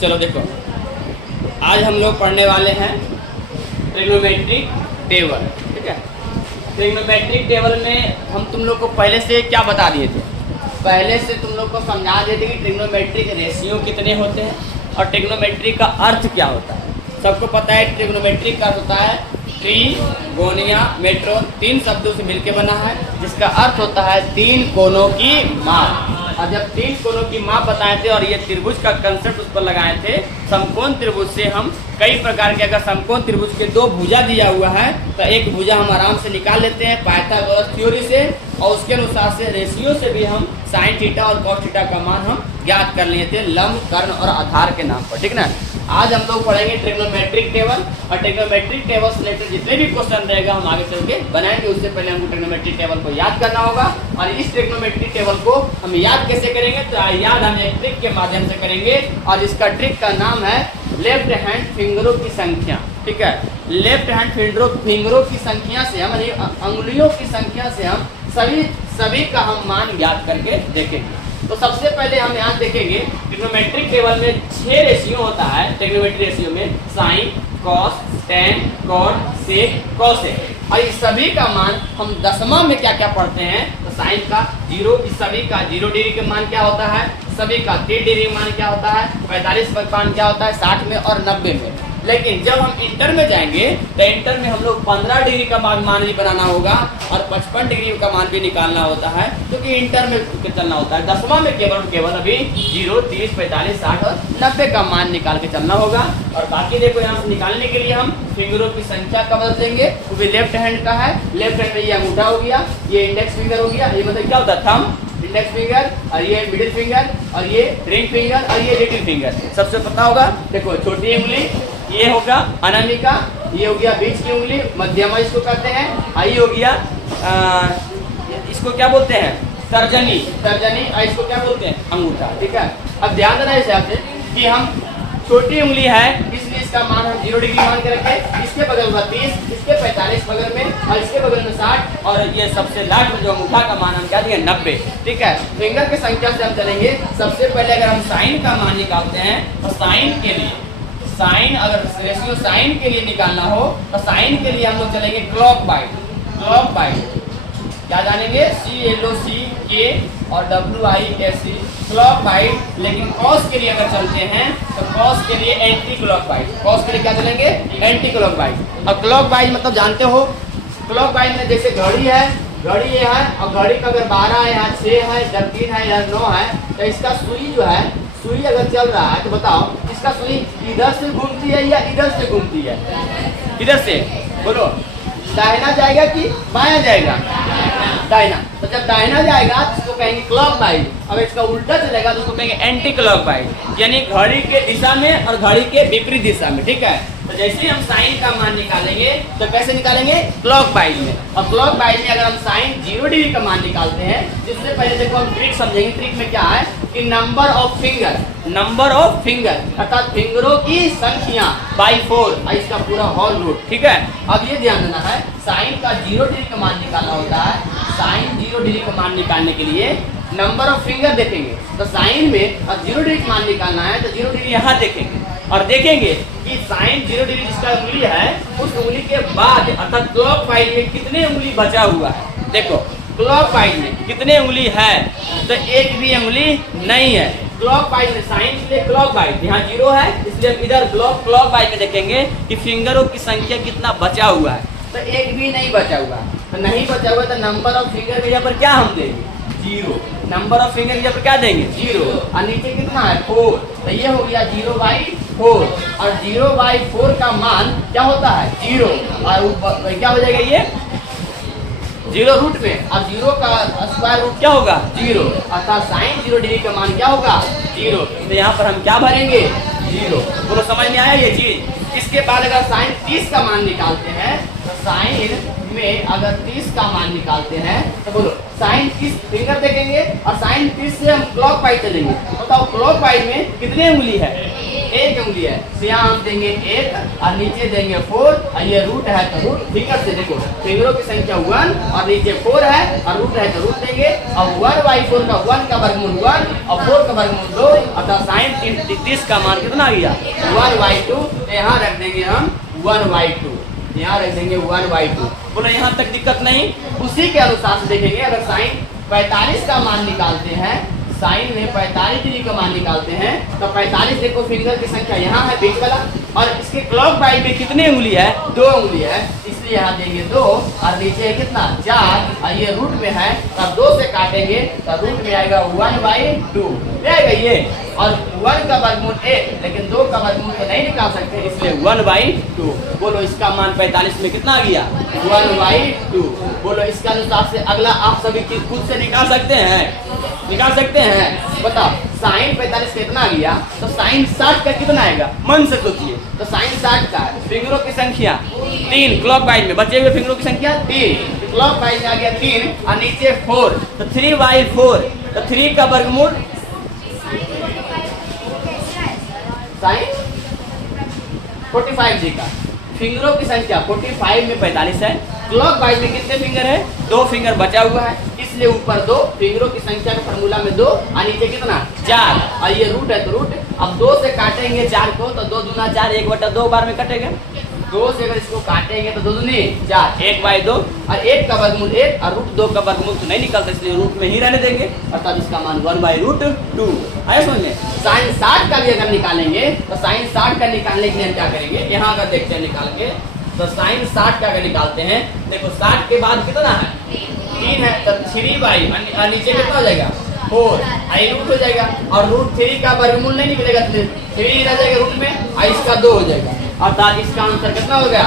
चलो देखो, आज हम लोग पढ़ने वाले हैं ट्रिग्नोमेट्रिक टेबल। ठीक है, ट्रिग्नोमेट्रिक टेबल में हम तुम लोग को पहले से क्या बता दिए थे, पहले से तुम लोग को समझा दिए थे कि ट्रिग्नोमेट्रिक रेशियो कितने होते हैं और ट्रिग्नोमेट्रिक का अर्थ क्या होता है। सबको पता है ट्रिग्नोमेट्रिक का अर्थ होता है ट्रिगोनिया मेट्रो, तीन शब्दों से मिलकर बना है, जिसका अर्थ होता है तीन कोनों की माप। और जब तीन कोनों की माप बताए थे और ये त्रिभुज का कंसेप्ट उस पर लगाए थे, समकोण त्रिभुज से हम कई प्रकार के, अगर समकोण त्रिभुज के दो भुजा दिया हुआ है तो एक भुजा हम आराम से निकाल लेते हैं पाइथागोरस थ्योरी से, और उसके अनुसार से रेशियो से भी हम साइन थीटा और कॉस थीटा का मान हम ज्ञात कर लिए थे लंब, कर्ण और आधार के नाम पर। ठीक ना, आज हम लोग पढ़ेंगे ट्रिग्नोमेट्रिक टेबल, और ट्रिग्नोमेट्रिक टेबल से रिलेटेड जितने भी क्वेश्चन रहेगा हम आगे चल के बनाएंगे। उससे पहले हमको ट्रिग्नोमेट्रिक टेबल को याद करना होगा, और इस ट्रिग्नोमेट्रिक टेबल को हम याद कैसे करेंगे, तो याद हम एक ट्रिक के माध्यम से करेंगे, और इसका ट्रिक का नाम है लेफ्ट हैंड फिंगरों की संख्या। ठीक है, लेफ्ट हैंड फिंगरों की संख्या से हम, अंगुलियों की संख्या से हम सभी का हम मान ज्ञात करके देखेंगे। तो सबसे पहले हम यहाँ देखेंगे ट्रिग्नोमेट्रिक टेबल में 6 रेशियो होता है। ट्रिग्नोमेट्रिक रेशियो में साइन, कॉस, टेन, कॉट, सेक, कॉसेक, और इस सभी का मान हम दशमा में क्या क्या पढ़ते हैं, तो साइन का 0, इस सभी का 0 डिग्री का मान क्या होता है, सभी का 30 डिग्री मान क्या होता है, 45 का मान क्या होता है 60 में और 90 में। लेकिन जब हम इंटर में जाएंगे तो इंटर में हम लोग 15 डिग्री का मान भी बनाना होगा और 55 डिग्री का मान भी निकालना होता है, क्योंकि इंटर में चलना होता है। दसवां में केवल अभी 0, 30, 45, 60 और 90 का मान निकाल के चलना होगा। और बाकी देखो, यहाँ से निकालने के लिए हम फिंगरों की संख्या का बदल देंगे, वो भी लेफ्ट हैंड का है। लेफ्ट हैंड में ये अंगूठा हो गया, ये इंडेक्स फिंगर हो गया, ये मतलब क्या होता है थंब, इंडेक्स फिंगर, और ये मिडिल फिंगर, और ये रिंग फिंगर, और ये लिटिल फिंगर। सबसे पता होगा, देखो छोटी उंगली ये होगा अनामिका, ये हो गया बीच की उंगली, मध्यमा इसको कहते हैं, आई हो गया इसको क्या बोलते हैं तर्जनी, और इसको क्या बोलते हैं अंगूठा। ठीक है, अब ध्यान देना इस हिसाब से कि हम छोटी उंगली है इसलिए इसका मान हम 0 डिग्री मान के रखे, इसके बगल में 30, इसके 45 बगल में, और इसके बगल में 60, और ये सबसे लास्ट में जो अंगूठा का मान हम क्या दिए 90। ठीक है, फिंगर की संख्या से हम चलेंगे। सबसे पहले अगर हम साइन का मान निकालते हैं तो साइन के लिए, साइन अगर रेशियो साइन के लिए निकालना हो तो साइन के लिए हम लोग चलेंगे क्लॉक बाइट, क्या जानेंगे CLOCK और WISC, क्लॉक बाइट। लेकिन कॉस के लिए अगर चलते हैं तो कॉस के लिए एंटी क्लॉक बाइट, कॉस के लिए क्या चलेंगे एंटी क्लॉक बाइट। और क्लॉक बाइट मतलब जानते हो, क्लॉक बाइट में जैसे घड़ी है, घड़ी ये है, और घड़ी का अगर 12 है, यहाँ 6 है, इधर 3 है, इधर 9 है, तो इसका सुई जो है, सुई अगर चल रहा है तो बताओ इसका सुई इधर से घूमती है या इधर से घूमती है, इधर से, बोलो दाहिना जाएगा कि बायां जाएगा, दाहिना। तो जब दाहिना जाएगा तो इसको कहेंगे क्लॉक बाइट, अगर इसका उल्टा चलेगा तो उसको कहेंगे एंटी क्लॉक बाइट, यानी घड़ी के दिशा में और घड़ी के विपरीत दिशा में। ठीक है, तो जैसे ही हम साइन का मान निकालेंगे तो कैसे निकालेंगे क्लॉक बाइट में, और क्लॉक बाइट में अगर हम साइन 0 डिग्री का मान निकालते हैं, जिससे पहले देखो हम ट्रिक समझेंगे। ट्रिक में क्या है कि नंबर ऑफ फिंगर अर्थात फिंगरों की संख्या बाई 4, इसका पूरा होल रूट। ठीक है, अब ये ध्यान देना है, साइन का 0 डिग्री का मान निकालना होता है। साइन 0 डिग्री का मान निकालने के लिए नंबर ऑफ फिंगर देखेंगे, तो साइन में अब 0 डिग्री का मान निकालना है तो 0 डिग्री यहाँ देखेंगे, और देखेंगे कि साइन 0 डिग्री जिसका उंगली है उस उंगली के बाद अर्थात क्लॉक बाइट में कितने उंगली बचा हुआ है। देखो क्लॉक बाइट में कितने उंगली है, तो एक भी उंगली नहीं है। क्लॉक बाइट में साइन के लिए क्लॉक बाइट यहाँ 0 है, इसलिए हम इधर क्लॉक बाइट में देखेंगे कि फिंगरों की संख्या कितना बचा हुआ है, तो एक भी नहीं बचा हुआ। तो नहीं बचा हुआ तो नंबर ऑफ फिंगर के पर क्या हम देंगे 0, नंबर ऑफ फिंगर के पर क्या देंगे 0, और नीचे कितना है 4, तो ये हो गया 0/4, और 0/4 का मान क्या होता है 0, और क्या हो जाएगा ये 0 रूट में, और 0 का स्क्वायर रूट क्या होगा 0, अर्थात साइन 0 डिग्री का मान क्या होगा 0। तो यहाँ पर हम क्या भरेंगे 0। बोलो समझ में आया ये चीज। इसके बाद अगर साइन 30 का मान निकालते हैं, तो साइन में अगर 30 का मान निकालते हैं तो बोलो साइन 30 फिंगर देखेंगे, और साइन 30 से हम क्लॉक बाइट चलेंगे। बताओ क्लॉक बाइट में कितने उंगली है, एक उंगली है तो यहाँ हम देंगे 1 और नीचे देंगे 4 और ये रूट है तो रूट फिंगर से देखो फिंगरों की संख्या 1 और नीचे 4 है और रूट है तो रूट देंगे। अब 1/4 का 1 का वर्गमूल 1 और 4 का वर्गमूल 2 अर्थात sin 30 का मान कितना आ गया 1/2। यहाँ रख देंगे हम 1/2, यहाँ रख देंगे 1/2। बोलो यहाँ तक दिक्कत नहीं। उसी के अनुसार से देखेंगे अगर साइन 45 का मान निकालते हैं, साइन में 45 डिग्री का मान निकालते हैं तो 45 देखो फिंगर की संख्या यहाँ है बीच वाला और इसके क्लॉक वाइज में कितनी उंगली है 2 उंगली है इसलिए यहाँ देंगे 2 और नीचे है कितना 4 और ये रूट में है तब 2 से काटेंगे तो रूट में आएगा 1/2 आएगा ये। और 1 का वर्गमूल 1 लेकिन 2 का वर्गमूल तो नहीं निकाल सकते इसलिए 1/2। बोलो इसका मान 45 में कितना आ गया 1/2। बोलो इसके अनुसार से अगला आप सभी चीज खुद से निकाल सकते हैं बताओ साइन 45 कितना आ गया तो साइन 60 का कितना आएगा मन से सोचिए। तो साइन 60 का फिंगरों की संख्या 3 क्लॉक वाइज में बचे हुए फिंगरों की संख्या 3 क्लॉक वाइज में आ गया 3 और नीचे 4 तो 3/4 तो 3 का वर्गमूल साइन 45 जी का फिंगरों की संख्या 45 में 45 है। क्लॉक वाइज में कितने फिंगर है 2 फिंगर बचा हुआ है इसलिए ऊपर 2 फिंगरों की संख्या का फॉर्मूला में 2 और नीचे कितना 4 और ये रूट है तो रूट अब 2 से काटेंगे 4 को तो 2 दूना 4 1/2 बार में कटेगा। 2 से अगर इसको काटेंगे तो 2 दूनी 4 1/2 और 1 का वर्गमूल 1 और रूट 2 का वर्गमूल तो नहीं निकलता इसलिए रूट में ही रहने देंगे अर्थात इसका मान 1/√2 आया समझ में। साइन 60 का भी अगर निकालेंगे तो साइन 60 का निकालने के लिए हम क्या करेंगे यहाँ अगर देखते हैं निकाल के तो साइन 60 का अगर निकालते हैं देखो 60 के बाद कितना है 3 है तो 3 नीचे कितना हो जाएगा 4 आई रूट हो जाएगा और रूट 3 का वर्गमूल नहीं निकलेगा 3 रह जाएगा रूट में और इसका 2 हो जाएगा अर्थात इसका आंसर कितना हो गया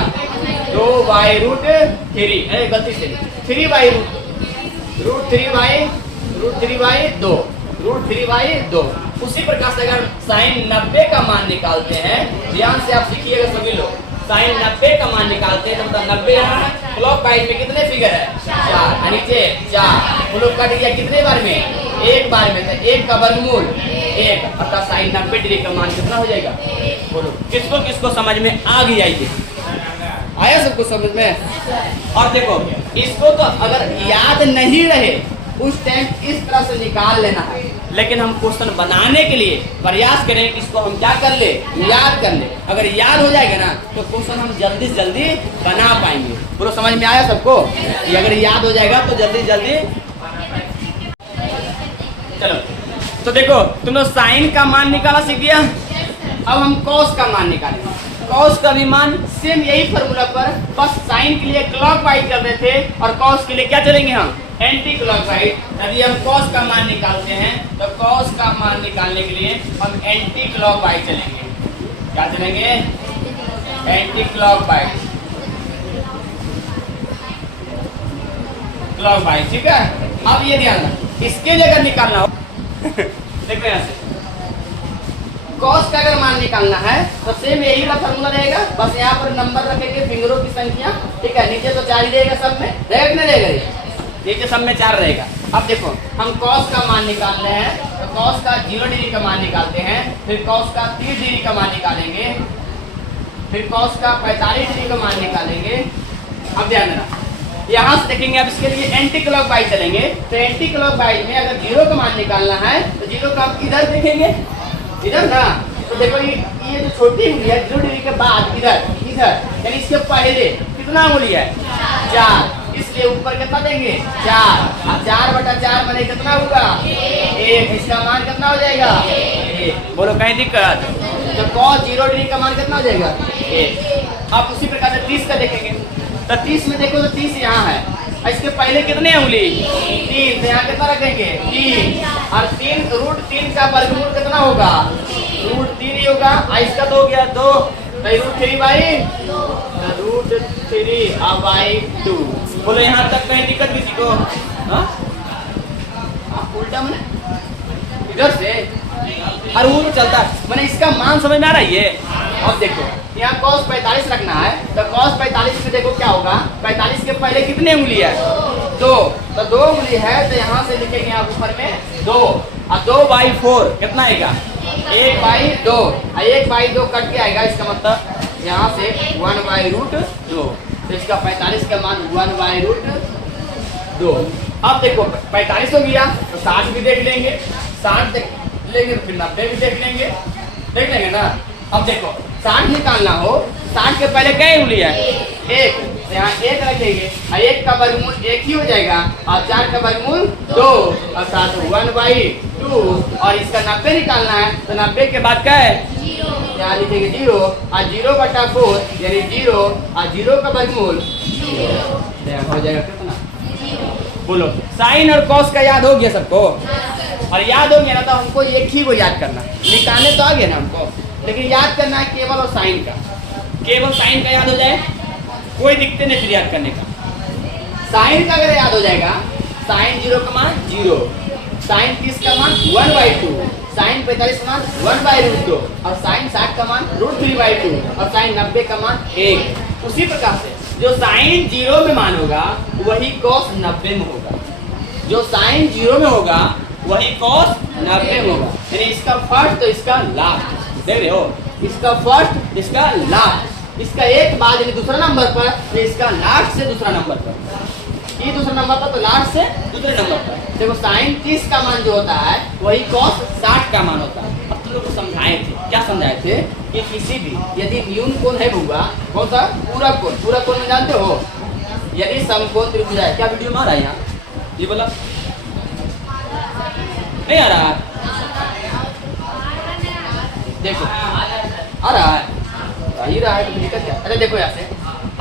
2/√3 गलती से 3/√3/2 उसी प्रकार से अगर साइन 90 का मान निकालते हैं ध्यान से आप सीखिएगा सभी लोग साइन 90 का मान निकालते हैं तो मतलब 90 यहाँ है क्लॉक वाइज में कितने फिगर है 4 नीचे 4 वो लोग कट गया कितने बार में 1 बार में तो 1 का वर्गमूल 1 अर्थात साइन 90 डिग्री का मान कितना हो जाएगा। बोलो किसको किसको समझ में आ गया ये आया सबको समझ में। और देखो इसको तो अगर याद नहीं रहे उस टाइम इस तरह से निकाल लेना है लेकिन हम क्वेश्चन बनाने के लिए प्रयास करें इसको हम क्या कर ले याद कर ले। अगर याद हो जाएगा ना तो क्वेश्चन हम जल्दी से जल्दी बना पाएंगे। पूरा समझ में आया सबको ये अगर याद हो जाएगा तो जल्दी जल्दी चलो। तो देखो तुम लोग साइन का मान निकाला सीख गया अब हम कॉस का मान निकालेंगे। कॉस का भी मान सेम यही फॉर्मूला पर बस साइन के लिए क्लॉक वाइज कर रहे थे और कॉस के लिए क्या चलेंगे हम एंटी क्लॉक वाइज। यदि हम कॉस का मान निकालते हैं तो कॉस का मान निकालने के लिए हम एंटी क्लॉक वाइज चलेंगे। क्या चलेंगे एंटी क्लॉक वाइज ठीक है। अब ये ध्यान रखना इसके लिए अगर निकालना हो देखो यहाँ से कॉस का अगर मान निकालना है तो सेम यही वाला फॉर्मूला रहेगा बस यहाँ पर नंबर रखेंगे फिंगरों की संख्या ठीक है नीचे तो 4 ही रहेगा सब में रहेगा कि नहीं रहेगा नीचे सब में 4 रहेगा। अब देखो हम कॉस का मान निकालने हैं तो कॉस का 0 डिग्री का मान निकालते हैं फिर कॉस का 30 डिग्री का मान निकालेंगे फिर कॉस का 45 डिग्री का मान निकालेंगे। अब ध्यान देना यहाँ से देखेंगे अब इसके लिए एंटी क्लॉक वाइज चलेंगे तो एंटी क्लॉक वाइज में अगर 0 का मान निकालना है तो 0 का आप इधर देखेंगे इधर ना तो देखो ये जो छोटी उंगली है 0 डिग्री के बाद इधर यानी इसके पहले कितना उंगली है 4 इसलिए ऊपर कितना देंगे 4 अब 4/4 बने कितना होगा 1 इसका मान कितना हो जाएगा 1। बोलो कहीं दिक्कत तो cos 0 डिग्री का मान कितना हो जाएगा 1। आप उसी प्रकार से 30 का देखेंगे तो 30 में देखो तो 30 यहाँ है इसके पहले कितने उंगली 3 तो यहाँ कितना रखेंगे 3 और 3 का वर्गमूल कितना होगा √3 ही होगा इसका 2 हो गया 2 तो √3/2। बोलो यहाँ तक कहीं दिक्कत किसी को उल्टा मैंने इधर से और वो चलता मैंने इसका मान समझ में आ रहा है ये। अब देखो यहाँ cos 45 रखना है तो cos 45 में देखो क्या होगा 45 के पहले कितने उंगली है 2 तो 2 उंगली है तो यहाँ से लिखेंगे आप ऊपर में 2 और 2/4 कितना आएगा 1/2 और 1/2 कट के आएगा, इसका मतलब यहाँ से 1/√2, तो इसका 45 का मान 1/√2। अब देखो 45 हो गया तो 60 भी देख लेंगे, 60 देख लेंगे तो फिर 90 भी देख लेंगे ना। अब देखो 60 निकालना हो, 60 के पहले क्या उंगली है 1, तो यहाँ 1 रखेंगे और 1 का वर्गमूल 1 ही हो जाएगा और 4 का वर्गमूल 2 और 7 1/2 और इसका 90 निकालना है तो 90 के बाद क्या है यहाँ लिखेंगे 0 और 0/4 यानी 0 और 0 का वर्गमूल हो जाएगा कितना, बोलो। साइन और कॉस का याद हो गया सबको, और याद हो गया ना तो हमको एक ही को याद करना, निकालने तो आ गया ना हमको, लेकिन याद करना है केवल और साइन का, केवल साइन का याद हो जाए कोई दिक्कत नहीं फिर याद करने का। साइन का अगर याद हो जाएगा, साइन 0 का मान 0, साइन 30 का मान 1/2, साइन 45 का मान 1/√2 और साइन 60 का मान √3/2 और साइन 90 का मान 1। उसी प्रकार से जो साइन 0 में मान होगा वही कॉस 90 में होगा, जो साइन 0 में होगा वही कॉस 90 में होगा, यानी इसका फर्स्ट तो इसका लास्ट, देख रहे हो, इसका फर्स्ट इसका लास्ट, इसका एक बाद यानी दूसरा नंबर पर, तो इसका लास्ट से दूसरा नंबर पर, ये दूसरा नंबर पर तो लास्ट से दूसरे नंबर पर। देखो साइन 30 का मान जो होता है वही कॉस 60 का मान होता है। अब तुम लोग को समझाए थे, क्या समझाए थे कि किसी भी यदि न्यून कोण है बुआ, कौन सा पूरक कोण में जानते हो, यदि समकोण त्रिभुज है, क्या वीडियो में आ रहा है यहाँ ये बोला नहीं आ रहा है, देखो आ रहा है, ही रहा है तो दिक्कत क्या। अच्छा देखो यहाँ से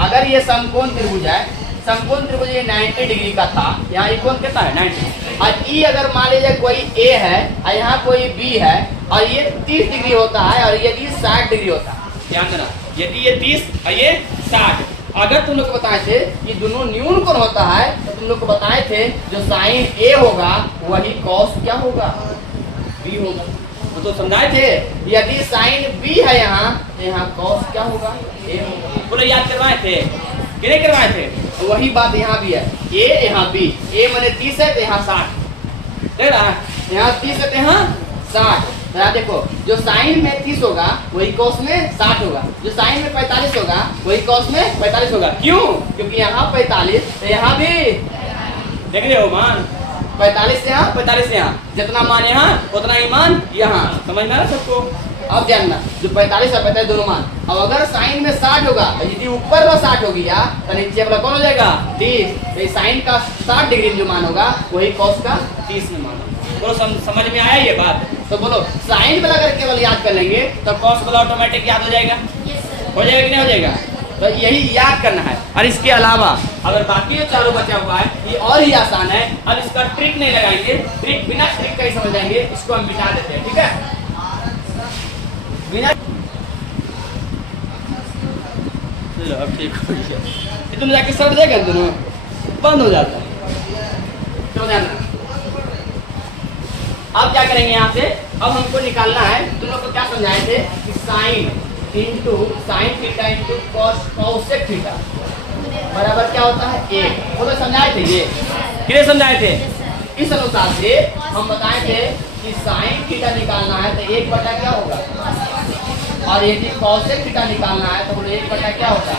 अगर ये समकोण त्रिभुज है, समकोण त्रिभुज ये 90 डिग्री का था, यहाँ ये कोण कितना है 90, और ई अगर मान लीजिए कोई ए है और यहाँ कोई बी है और ये 30 डिग्री होता है और यदि 60 डिग्री होता है, ध्यान देना, यदि ये 30 और ये 60, अगर तुम लोग को बताए थे कि दोनों न्यून कोण होता है तो तुम लोग को बताए थे जो साइन ए होगा वही कॉस क्या होगा बी होगा, तो समझाए थे। यदि साइन बी है यहाँ तो यहाँ कॉस क्या होगा ए होगा, बोलो याद करवाए थे कि नहीं करवाए थे, तो वही बात यहाँ भी है, ए यहाँ बी, ए माने 30 है तो यहाँ 60, देख रहा है, यहाँ 30 है तो यहाँ 60। यहाँ देखो जो साइन में 30 होगा वही कॉस में 60 होगा, जो साइन में 45 होगा वही कॉस में 45 होगा, क्यों, क्योंकि यहाँ 45 तो यहाँ भी देख रहे हो मान 45 से यहाँ 45 से यहाँ, जितना मान यहाँ उतना ही मान यहाँ, समझ में आ रहा सबको। अब जानना जो 45 और 45 दोनों मान, अब अगर साइन में 60 होगा यदि ऊपर वाला 60 हो गया तो नीचे वाला कौन हो जाएगा 30, तो साइन का 60 डिग्री जो मान होगा वही कॉस का 30 में मान होगा। बोलो समझ में आया ये बात, तो बोलो साइन वाला अगर केवल याद कर लेंगे तो कॉस वाला ऑटोमेटिक याद हो जाएगा, हो जाएगा कि नहीं हो जाएगा, तो यही याद करना है। और इसके अलावा अगर बाकी जो चारों बचा हुआ है ये और ही आसान है, अब इसका ट्रिक नहीं लगाएंगे, ट्रिक बिना ट्रिक का ही समझ जाएंगे, इसको हम बिठा देते हैं, ठीक है बिना, अब ठीक हो गया, तुम जाके सट देगा दोनों बंद हो जाता है, तो ध्यान रखना। अब क्या करेंगे यहाँ से, अब हमको निकालना है, तुम लोग को क्या समझाए थे कि sine into sine theta into cosec theta बराबर क्या होता है 1, वो तो समझाए थे, ये कितने समझाए थे, इस अनुसार से हम बताए थे कि साइन थीटा निकालना है तो 1 बटा क्या होगा, और यदि कॉसेक थीटा निकालना है तो बोलो 1 बटा क्या होगा,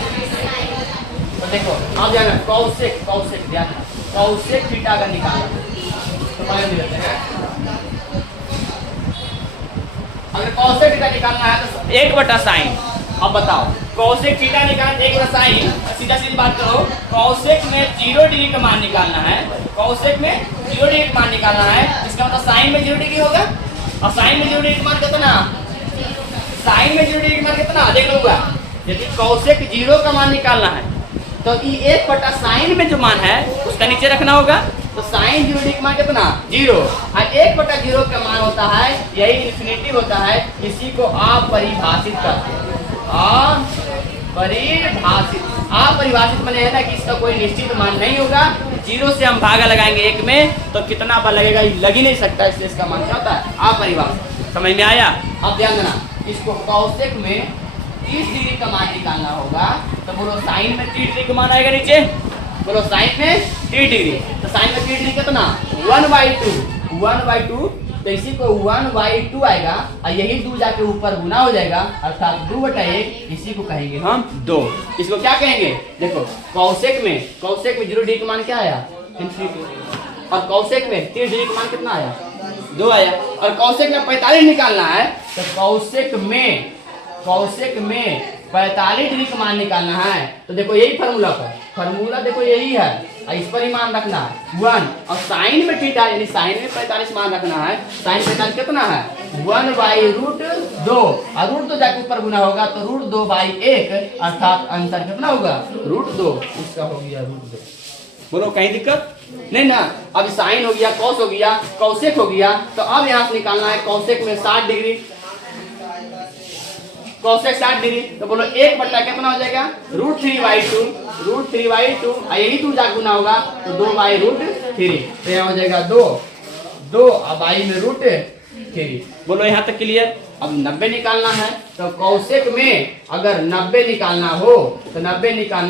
तो देखो आप जाना कॉसेक ध्यान, कॉसेक थीटा अगर निकालना तो पहले लेते हैं, अगर कॉसेक थीटा निकालना है तो 1 बटा साइन। अब बताओ कॉसेक थीटा निकालना 1 बटा साइन, सीधा सीधी बात करो, कॉसेक में 0 डिग्री का मान निकालना है, कॉसेक में 0 डिग्री का मान निकालना है, इसका मतलब साइन में 0 डिग्री होगा, और साइन में 0 डिग्री का मान कितना, साइन में 0 डिग्री का मान कितना देख लूंगा, यदि कॉसेक 0 का मान निकालना है तो ये 1 बटा साइन में जो मान है उसका नीचे रखना होगा, तो साइन 0 डिग्री का मान कितना 0, और 1 बटा 0 का मान होता है यही इन्फिनिटी होता है, इसी को अपरिभाषित कहते हैं, अपरिभाषित माने है ना कि इसका कोई निश्चित मान नहीं होगा, 0 से हम भागा लगाएंगे 1 में तो कितना बार लगेगा लग ही नहीं सकता, इसलिए इसका मान क्या होता है अपरिभाषित, समझ में आया। अब ध्यान देना, इसको कॉसेक में 30 डिग्री का मान निकालना होगा, तो बोलो साइन में 30 डिग्री का मान आएगा नीचे, बोलो साइन में 30 डिग्री, तो साइन में 30 डिग्री कितना 1/2, 1/2 तो इसी को 1/2 आएगा और यही 2 जाके ऊपर गुना हो जाएगा, अर्थात 2/1, इसी को कहेंगे हम 2। इसको क्या कहेंगे, देखो कौशिक में 0 डिग्री का मान क्या आया, ∞, और कौशिक में 30 डिग्री का मान कितना आया, 2 आया, और कौशिक में 45 निकालना है, तो कौशिक में 45 डिग्री का मान निकालना है। तो देखो यही फार्मूला देखो यही है, और इस पर ही मान रखना है 1, और साइन में थीटा यानी साइन में 45 मान रखना है। साइन 45 कितना है, 1/√2, और √2 जाके ऊपर गुना होगा तो √2/1, अर्थात अंतर कितना होगा, √2, इसका हो गया √2। बोलो कहीं दिक्कत नहीं ना। अब साइन हो गया, कॉस हो गया, कौशिक हो गया, तो अब यहाँ से निकालना है कौशिक में 60 डिग्री, कौशिक 60 डिग्री, तो बोलो 1 बट्टा कितना हो जाएगा, √3/2, और यही 2 जाके गुना होगा तो 2/√3, तो यहाँ हो जाएगा 2 अब आई में √3। बोलो यहाँ तक क्लियर। अब 90 निकालना है, तो कौशिक में अगर 90 निकालना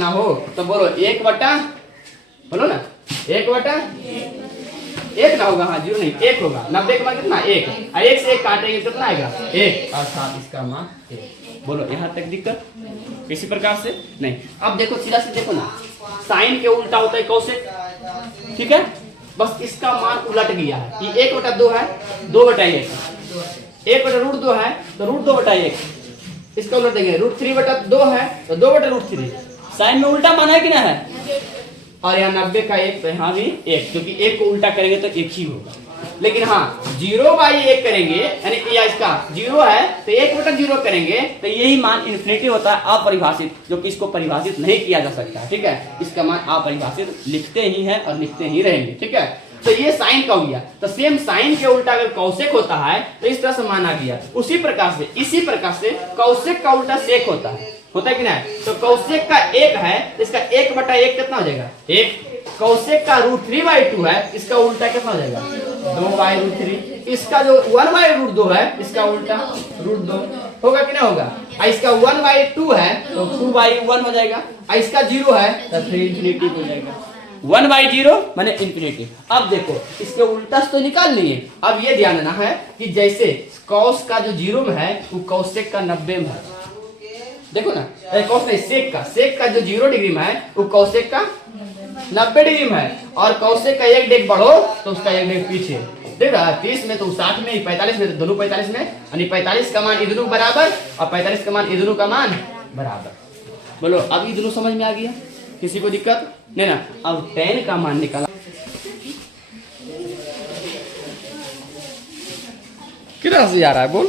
हो तो बोलो 1 बट्टा, बोलो ना 1 ना होगा, हाँ 0 नहीं 1 होगा, 90 का मान कितना 1, और 1 से 1 काटेंगे कितना आएगा 1, अर्थात इसका मान 1। बोलो यहाँ तक दिक्कत किसी प्रकार से नहीं। अब देखो सीधा से देखो ना, साइन के उल्टा होता है कौशिक, ठीक है, बस इसका मान उलट गया है। ये 1/2 है, 2/1, 1/√2 है तो √2/1, इसका उलट देंगे, √3/2 है तो 2/√3, साइन में उल्टा मान है कि ना है, और यहाँ 90 का 1 तो यहाँ भी 1, क्योंकि 1 को उल्टा करेंगे तो 1 ही होगा। लेकिन हाँ 0/1 करेंगे, यानी या इसका 0 है तो 1/0 करेंगे तो यही मान इन्फिनिटी होता है, अपरिभाषित, जो कि इसको परिभाषित नहीं किया जा सकता, ठीक है, इसका मान अपरिभाषित लिखते ही है और लिखते ही रहेंगे, ठीक है। तो ये साइन का हो गया, तो सेम साइन के उल्टा अगर कौशिक होता है तो इस तरह से माना गया। इसी प्रकार से कौशिक का उल्टा सेक होता है कि ना। तो कौशिक का 1 है, इसका 1/1 कितना हो जाएगा 1, कौशिक का √3/2 है, इसका उल्टा कितना हो जाएगा 2/√3, इसका जो 1/√2 है इसका उल्टा √2 होगा कि ना होगा, और इसका 1/2 है तो 2/1 हो जाएगा, और इसका 0 है तो 3 हो जाएगा, 1/0 माने इन्फिनिटी। अब देखो इसके उल्टा तो निकाल लिए, अब ये ध्यान देना है कि जैसे कॉस का जो 0 में है वो कौशिक का 90 में है, देखो ना, कॉस नहीं सेक का जो 0 डिग्री में है वो कौशिक का 90 डिग्री में है, और कौशिक का 1 डिग्री बढ़ो तो उसका 1 डिग्री पीछे, देख रहा है 30 में तो 60 में, 45 में तो दोनों 45 में, यानी 45 का मान इधर बराबर और 45 का मान इधर का मान बराबर। बोलो अब ये दोनों समझ में आ गया, किसी को दिक्कत नहीं ना। अब tan का मान निकाला, किधर से जा रहा है बोल,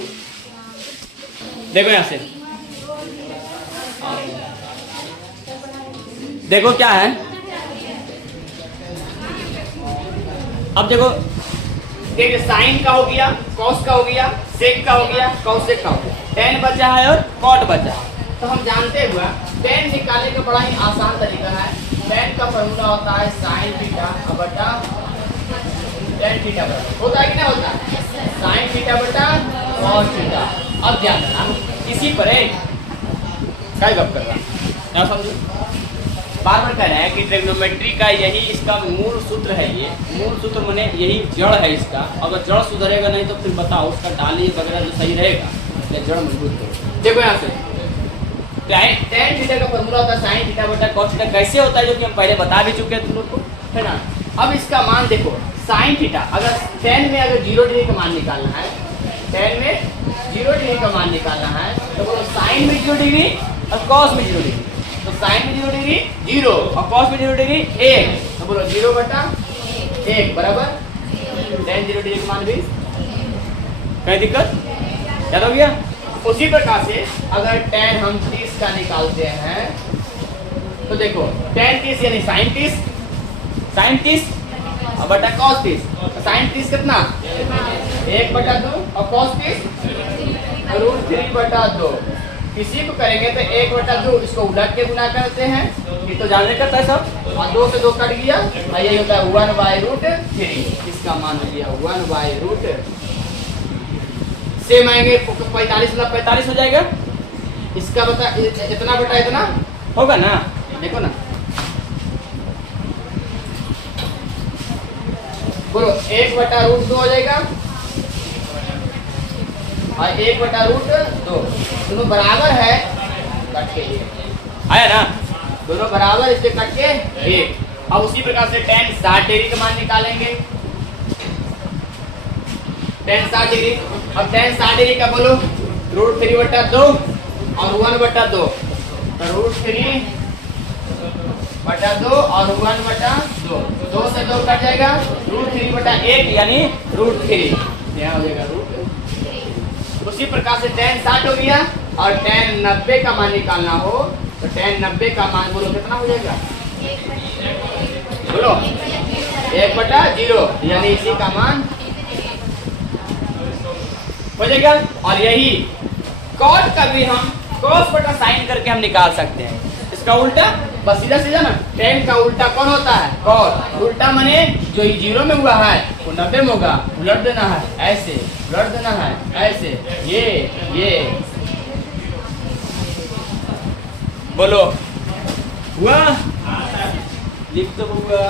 देखो यहाँ से देखो क्या है। अब देखो साइन का हो गया, कॉस का हो गया, सेक का हो गया, कौशिक का हो गया, tan बचा है और cot बचा है। तो हम जानते हुए tan निकालने का बड़ा ही आसान तरीका है। tan का फॉर्मूला होता है sin थीटा बटा tan थीटा बराबर होता है कि नहीं होता है, sin थीटा बटा cos थीटा। अब ध्यान देना इसी पर क्या गप कर रहा है, क्या समझो, बार बार कह रहे हैं कि ट्रिग्नोमेट्री का यही इसका मूल सूत्र है, ये मूल सूत्र माने यही जड़ है इसका। अगर जड़ सुधरेगा नहीं तो फिर बताओ उसका डाली वगैरह जो सही रहेगा, या जड़ मजबूत हो। देखो यहाँ से tan थीटा का फॉर्मूला होता है sin थीटा बटा cos थीटा, कैसे होता है जो कि हम पहले बता भी चुके हैं तुम लोग को, है ना। अब इसका मान देखो sin थीटा, अगर tan में अगर 0 डिग्री का मान निकालना है, tan में 0 डिग्री का मान निकालना है तो बोलो sin में 0 डिग्री और cos में 0 डिग्री, तो sin में 0 डिग्री 0 और cos में 0 डिग्री 1, तो बोलो 0/1 बराबर tan 0 डिग्री का मान भी, कोई दिक्कत याद हो गया। उसी प्रकार से अगर tan हम 30 का निकालते हैं तो देखो tan 30 यानी sin 30 और बटा cos 30, sin 30 कितना 1/2 और cos 30 √3/2, किसी को करेंगे तो 1/2, इसको उलट के गुना करते हैं, ये तो जानने करता है सब, और 2 से 2 कट गया और यही होता है 1/√3, इसका मान हो गया 1/√3। सेम आएंगे 45 मतलब 45 हो जाएगा, इसका बता इतना बटा इतना होगा ना, देखो ना, बोलो 1/√2 हो जाएगा और 1/√2 दोनों बराबर है कट के 1 आया ना, दोनों बराबर इससे कट के 1। अब उसी प्रकार से tan 60 डिग्री का मान निकालेंगे। tan 60 डिग्री, अब tan 60 डिग्री का बोलो √3/2 और 1/2, तो √3/2 और 1/2, 2 से 2 कट जाएगा, √3/1 यानी √3, यहाँ हो जाएगा √3। उसी प्रकार से tan 60 हो गया और tan 90 का मान निकालना हो तो tan 90 का मान बोलो कितना हो जाएगा, बोलो 1/0 यानी इसी का मान हो जाएगा। और यही cos का भी हम cos/sin करके हम निकाल सकते हैं। इसका उल्टा बस सीधा सीधा ना, tan का उल्टा कौन होता है, cos। उल्टा माने जो 0 में हुआ है वो 90 में होगा, उलट देना है ऐसे, उलट देना है ऐसे, ये बोलो हुआ, लिख तो हुआ।